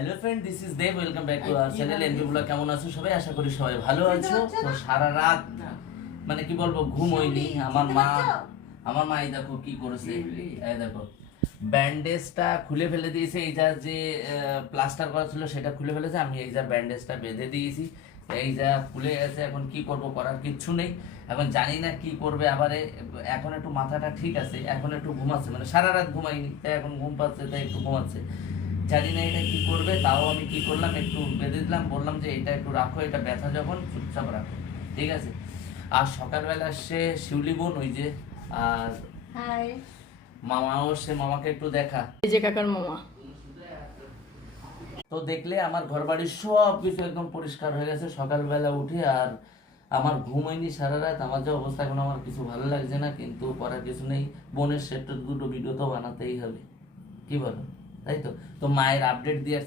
Hello friend, this is Dev. Welcome back to our channel NB blog. কেমন আছো সবাই? আশা করি সবাই ভালো আছো। তো সারা রাত মানে কি বলবো, ঘুম হয়নি। আমার মা এই দেখো কি করেছে, এই দেখো ব্যান্ডেজটা খুলে ফেলে দিয়েছে। এইটা যে প্লাস্টার করা ছিল সেটা খুলে ফেলেছে। আমি এই যা ব্যান্ডেজটা বেঁধে দিয়েছি, এই যা খুলে গেছে। এখন কি করব, করার কিচ্ছু নেই। এখন জানি না কি করবে। আবার এখন একটু মাথাটা ঠিক আছে, এখন একটু ঘুমাচ্ছে, মানে সারা রাত ঘুমাইনি, তাই এখন ঘুম পাচ্ছে, তাই একটু ঘুমাচ্ছে। জানি না এটা কি করবে। তাও আমি কি করলাম, একটু বেঁধে দিলাম, বললাম যে এটা একটু রাখো, এটা ব্যথা যখন চুপচাপ রাখো, ঠিক আছে। আর সকালবেলা সে শিউলি বোন ওই যে, আর হাই মামাও সে, মামাকে একটু দেখা। এই যে কাকার মামা। তো দেখলে আমার ঘর বাড়ির সব কিছু একদম পরিষ্কার হয়ে গেছে সকালবেলা উঠে। আর আমার ঘুম হয়নি সারা রাত। আমার যে অবস্থা, এখন আমার কিছু ভালো লাগছে না, কিন্তু করার কিছু নেই। বোনের সেট দুটো ভিডিও তো বানাতেই হবে, কি বলো? তাই তো। তো মায়ের আপডেট দিয়ে